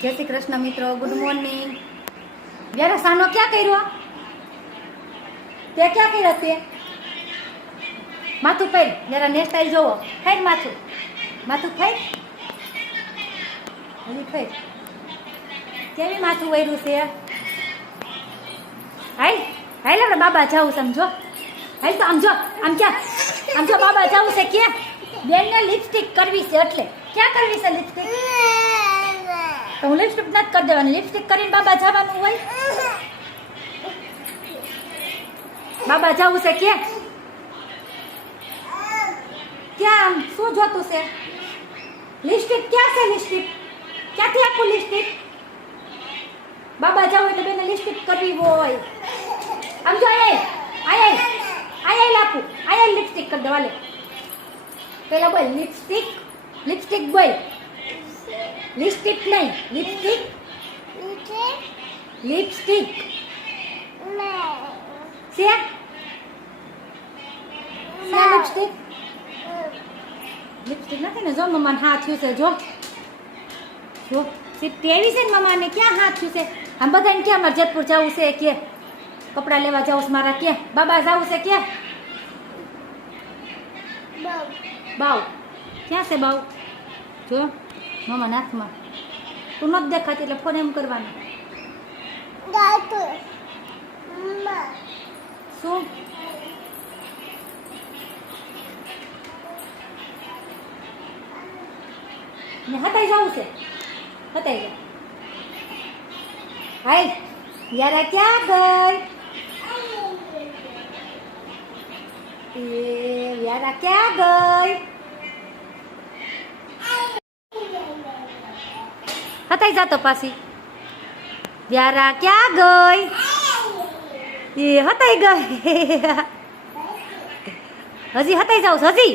જય શ્રી કૃષ્ણ મિત્રો good morning વ્યારે સાનો ક્યાં કર્યો તે ક્યાં કર્યો તે માથું ફેર જરા નેસ્ટાઈલ જોવો ફેર માથું માથું ફેર હજી ફેર કેવી માથું વૈરું છે હાય હાય આપણે બાબા જાવું સમજો હાય તો આમ જો આમ ક્યાં આમ જો બાબા જાવું છે ક્યાં બેનને લિપસ્ટિક કરવી છે એટલે ક્યાં કરવી છે લિપસ્ટિક તો હું લિપસ્ટિક નથી કરી દેવાની લિપસ્ટિક કરીને બાબા જવાનું હોય બાબા જવું છે ક્યાં ક્યાં આમ શું જોતું છે લિપસ્ટિક ક્યાં છે લિપસ્ટિક ક્યાંથી આપું લિપસ્ટિક બાબા જાવ એટલે બેને લિપસ્ટિક કરવી હોય આમ જો આય આય આય લાપુ આય લિપસ્ટિક કરી દો લે પેલા બોલ લિપસ્ટિક લિપસ્ટિક બોલ લિપસ્ટિક નહીં લિપસ્ટિક લિપસ્ટિક છે છે લિપસ્ટિક લિપસ્ટિક નથી ને જો મમ્માને હાથ થયું છે જો જો સિફ્ટી આવી છે ને મમ્માને ક્યાં હાથ થયું છે આમ બધાને ક્યાં મારે જેતપુર જવું છે કે કપડાં લેવા જવું છે મારા કે બાબા જવું છે કે બાવ ક્યાં છે બાવ જો મમ્માના હાથમાં તું નથી દેખાતી એટલે ફોન એમ કરવાનો. શું? ને હતાઈ જવું છે? હતાઈ જાવ હાય. યાર ક્યાં ગઈ એ યારા ક્યાં ગઈ હતાઈ જાતો પાછી. વ્યારા ક્યાં ગઈ? એ હતાઈ ગઈ. હજી હતાઈ જાઉં હજી.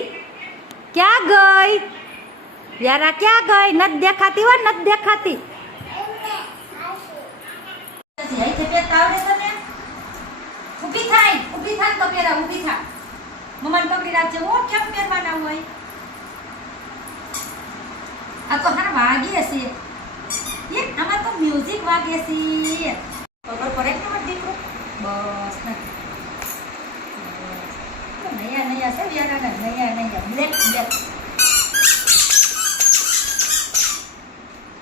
ક્યાં ગઈ? વ્યારા ક્યાં ગઈ? નથી દેખાતી હોય, નથી દેખાતી. ઊભી થાય ઊભી થાય તો પહેરવાના હોય? આ તો હાર વાગી મ્યુઝિક વાગે નયા નયા છે નયા નયા. Black black.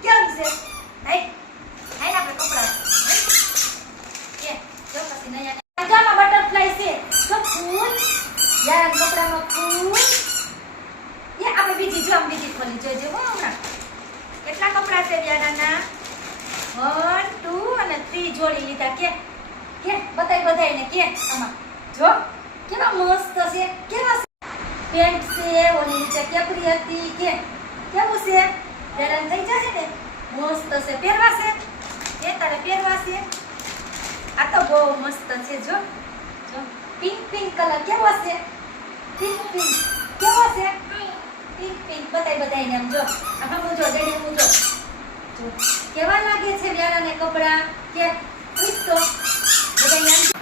કેમ છે? કપડા કે જો પછી છે. જો ફૂલ. યાર આપણે બીજી, જો બીજી ખોલી જોઈજો હો, હમણાં. કેટલા કપડા છે વ્યારાના? વન ટુ અને થ્રી જોડી લીધા. કે કે બધાય બધાયને કે આમાં. જો કેવા મસ્ત છે કેવા પેન્ટ છે ઓની નીચે કેપરી હતી કે કેવું છે? પહેરાન થઈ જશે ને? મસ્ત છે પહેરવા છે? કે તારે પહેરવા છે? આ તો બહુ મસ્ત છે જો. જો પિંક પિંક કલર કેવો છે? પિંક પિંક કેવો છે? પિંક પિંક બધાય બધાયને આમ જો. આ હું જો ડેડી હું જો કેવા લાગે છે વ્યારાને કપડા? કે પૂછ તો. બધાય આમ